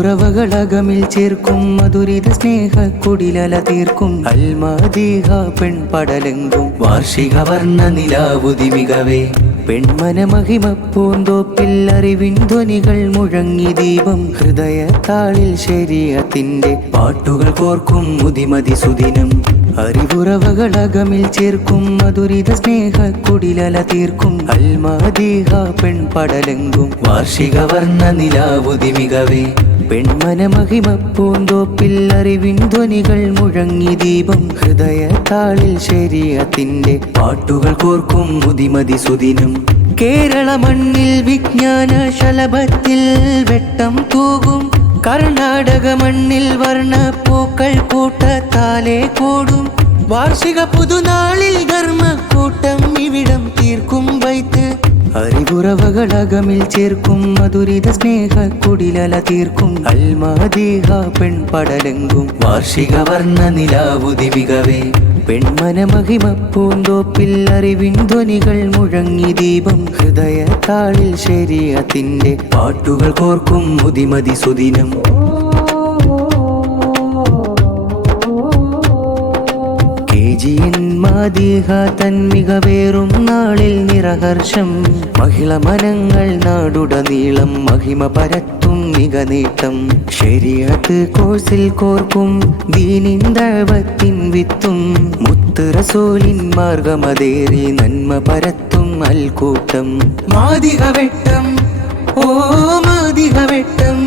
അറിവുറവകളകമിൽ ചേർക്കും മധുരിത സ്നേഹ കുടിലല തീർക്കും അൽമാദീഹ പെൺപടലെങ്കും വാർഷിക വർണ്ണ നിലാവുതി മികവേ പെൺമന മഹിമ പൂന്തോപ്പിൽ അറിവിൻ ധ്വനികൾ മുഴങ്ങി ദീപം ഹൃദയത്താളിൽ ശരീഅത്തിന്റെ പാട്ടുകൾ കോർക്കും മുതിമതി സുദിനം അറിവുറവകളകമിൽ ചേർക്കും മധുരിത സ്നേഹ കുടിലല തീർക്കും അൽമാദീഹ പെൺപടലെങ്കും വാർഷിക വർണ്ണ നിലാവുതി മികവേ പെൺമന മഹിമ പൂന്തോപ്പിൽ അറിവിൻ ധ്വനികൾ മുഴങ്ങി ദീപം ഹൃദയത്താളിൽ ശരീഅത്തിന്റെ പാട്ടുകൾ കോർക്കും മുതിമതി സുദിനം കേരള മണ്ണിൽ വിജ്ഞാന ശലഭത്തിൽ വെട്ടം തൂകും കർണാടക മണ്ണിൽ വർണ്ണ പൂക്കൾ കൂട്ടത്താലെ കൂടും വാർഷിക പുതുനാളിൽ ധർമ്മക്കൂട്ടം ഇവിടം തീർക്കും വൈത്ത് അറിവുറവകളകമിൽ ചേർക്കും മധുരിത സ്നേഹ കുടിലല തീർക്കും അൽമാദീഹ പെൺപടലെങ്കും വാർഷിക വർണ്ണ നിലാവുതി മികവേ പെൺമന മഹിമ പൂന്തോപ്പിൽ അറിവിൻ ധ്വനികൾ മുഴങ്ങി ദീപം ഹൃദയത്താളിൽ ശരീഅത്തിന്റെ പാട്ടുകൾ കോർക്കും മുതിമതി സുദിനം മാദീഹ തൻ മികവേറും നാളിൽ നിറഹർഷം മഹിള മനങ്ങൾ നാടുടനീളം മഹിമ പരത്തും മികനീട്ടം ശരീഅത്ത് കോഴ്സിൽ കോർക്കും ദീനിൻ ദഅവത്തിൻ വിത്തും മുത്ത് റസൂലിൻ മാർഗമതേറി നന്മ പരത്തും അൽക്കൂട്ടം മാദിഹ വെട്ടം ഓ മാദിഹ വെട്ടം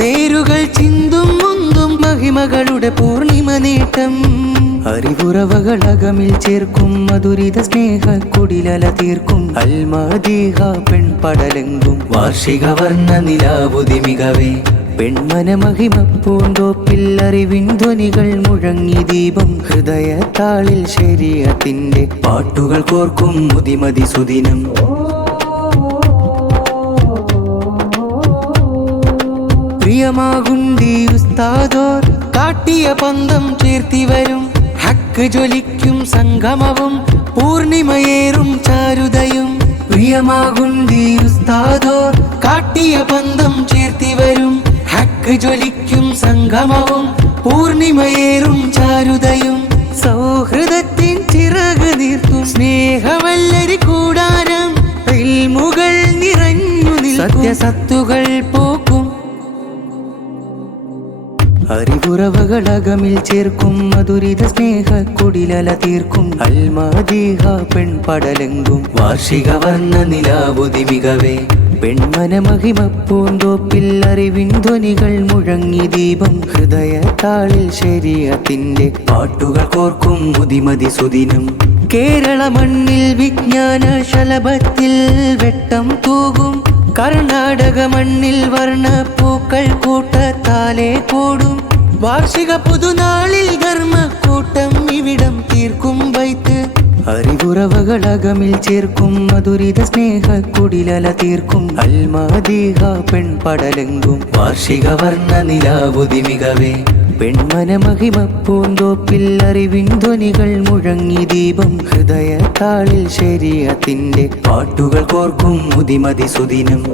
നേരുകൾ ചിന്തും മുന്തും മഹിമകളുടെ പൂർണിമ നേട്ടം അറിവുറവകളകമിൽ ചേർക്കും മധുരിത സ്നേഹ കുടിലല തീർക്കും അൽമാദീഹ പെൺപടലെങ്കും വാർഷിക വർണ്ണ നിലാവുതി മികവേ പെൺമന മഹിമ പൂന്തോപ്പിൽ അറിവിൻ ധ്വനികൾ മുഴങ്ങി ദീപം ഹൃദയത്താളിൽ ശരീഅത്തിന്റെ പാട്ടുകൾ കോർക്കും മുതിമതി സുദിനം പ്രിയമാകുണ്ടി ഉസ്താദോർ കാട്ടിയ പന്തം ചേർത്തി വരും ഹക്ക് ജ്വലിക്കും സംഗമവും പൂർണിമയേറും ചാരുതയും പ്രിയമാകുണ്ടി ഉസ്താദോർ കാട്ടിയ പന്തം ചേർത്തി വരും ഹക്ക് ജ്വലിക്കും സംഗമവും പൂർണിമയേറും ചാരുതയും സൗഹൃദത്തിൻ ചിറക് നീർത്തും സ്നേഹവല്ലരി കൂടാരം ഇൽമുകൾ നിറഞ്ഞു സത്യസത്തുകൾ പോക്കും അറിവുറവകളകമിൽ ചേർക്കും മധുരിത സ്നേഹ കുടിലല തീർക്കും അൽമാദീഹ പെൺപടലെങ്കും വാർഷിക വർണ്ണ നിലാവുതി മികവേ പെൺമന മഹിമ പൂന്തോപ്പിൽ അറിവിൻ ധ്വനികൾ മുഴങ്ങി ദീപം ഹൃദയത്താളിൽ ശരീഅത്തിന്റെ പാട്ടുകൾ കോർക്കും മുതിമതി സുദിനം കേരള മണ്ണിൽ വിജ്ഞാന ശലഭത്തിൽ വെട്ടം തൂകും കർണാടക മണ്ണിൽ വർണ്ണ പൂക്കൾ കൂട്ടത്താലെ കൂടും വാർഷിക പുതുനാളിൽ ധർമ്മക്കൂട്ടം ഇവിടം തീർക്കും വൈത്ത് അറിവുറവകളകമിൽ ചേർക്കും മധുരിത സ്നേഹ കുടിലല തീർക്കും അൽമാദീഹ പെൺപടലെങ്കും വാർഷിക വർണ്ണ നിലാവുതി മികവേ പെൺമന മഹിമ പൂന്തോപ്പിൽ അറിവിൻ ധ്വനികൾ മുഴങ്ങി ദീപം ഹൃദയത്താളിൽ ശരീഅത്തിന്റെ പാട്ടുകൾ കോർക്കും മുതിമതി സുദിനം